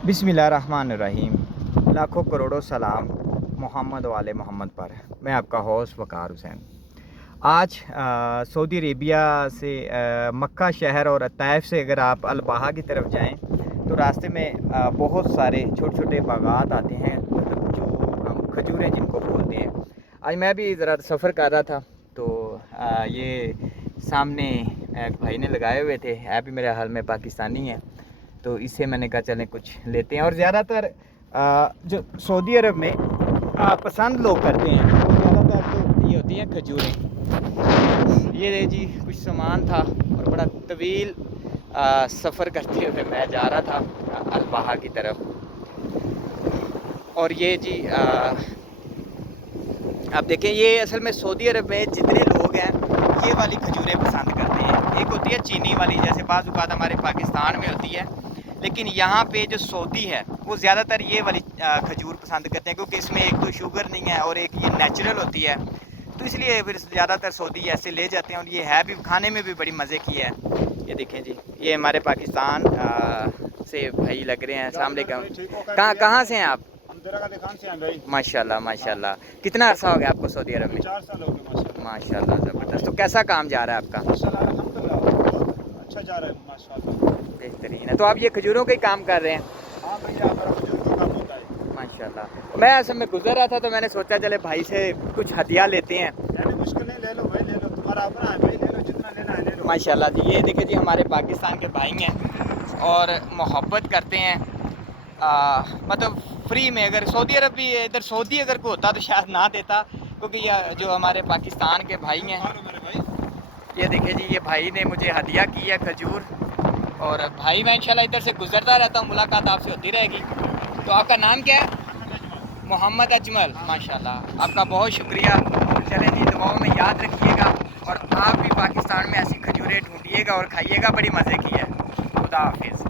बिस्मिल्लाहिर्रहमानिर्रहीम। लाखों करोड़ों सलाम मोहम्मद वाले मोहम्मद पर। मैं आपका होस्ट वकार हुसैन। आज सऊदी अरेबिया से मक्का शहर और तैफ से अगर आप अल-बहा की तरफ जाएं तो रास्ते में बहुत सारे छोटे छोटे बागात आते हैं, मतलब जो हम खजूरें जिनको बोलते हैं। आज मैं भी ज़रा सफ़र कर रहा था तो ये सामने एक भाई ने लगाए हुए थे, है भी मेरे हाल में पाकिस्तानी है, तो इससे मैंने कहा चलें कुछ लेते हैं। और ज़्यादातर जो सऊदी अरब में पसंद लोग करते हैं वो ज़्यादातर तो ये होती हैं खजूरें। ये जी कुछ सामान था और बड़ा तवील सफ़र करते हुए मैं जा रहा था अल-बहा की तरफ। और ये जी आप देखें, ये असल में सऊदी अरब में जितने लोग हैं ये वाली खजूरें पसंद करते हैं। एक होती है चीनी वाली, जैसे बाज़ औक़ात हमारे पाकिस्तान में होती है, लेकिन यहाँ पे जो सऊदी है वो ज़्यादातर ये वाली खजूर पसंद करते हैं, क्योंकि इसमें एक तो शुगर नहीं है और एक ये नेचुरल होती है, तो इसलिए फिर ज़्यादातर सऊदी ऐसे ले जाते हैं। और ये है भी खाने में भी बड़ी मज़े की है। ये देखें जी, ये हमारे पाकिस्तान से भाई लग रहे हैं। अस्सलाम वालेकुम। कहाँ से हैं आप? माशाल्लाह माशाल्लाह। कितना अर्सा हो गया आपको सऊदी अरब में? 4 साल हो गए माशाल्लाह, ज़बरदस्त। तो कैसा काम जा रहा है आपका? माशाल्लाह, अल्हम्दुलिल्लाह अच्छा जा रहा है माशाल्लाह। बेहतरीन है। तो आप ये खजूरों का ही काम कर रहे हैं? हाँ भैया, हमारा खजूर का काम होता है। माशाल्लाह। मैं असल में गुजर रहा था तो मैंने सोचा चले भाई से कुछ हदिया लेते हैं। यानी मुश्किल नहीं, ले लो भाई, ले लो, तुम्हारा अपना है भाई, ले लो जितना लेना है ले लो। माशाल्लाह जी। ये देखिए जी, हमारे पाकिस्तान के भाई हैं और मोहब्बत करते हैं। मतलब फ्री में। अगर सऊदी अरब भी इधर सऊदी अगर को होता तो शायद ना देता, क्योंकि ये जो हमारे पाकिस्तान के भाई हैं, ये देखिए जी, ये भाई ने मुझे हदिया की है खजूर। और भाई मैं इंशाल्लाह इधर से गुजरता रहता हूँ, मुलाकात आपसे होती रहेगी। तो आपका नाम क्या है? मोहम्मद अजमल। माशाल्लाह, आपका बहुत शुक्रिया। चलें जी, दुआओं में याद रखिएगा और आप भी पाकिस्तान में ऐसी खजूरें ढूंढिएगा और खाइएगा, बड़ी मज़े की है। खुदा हाफिज़।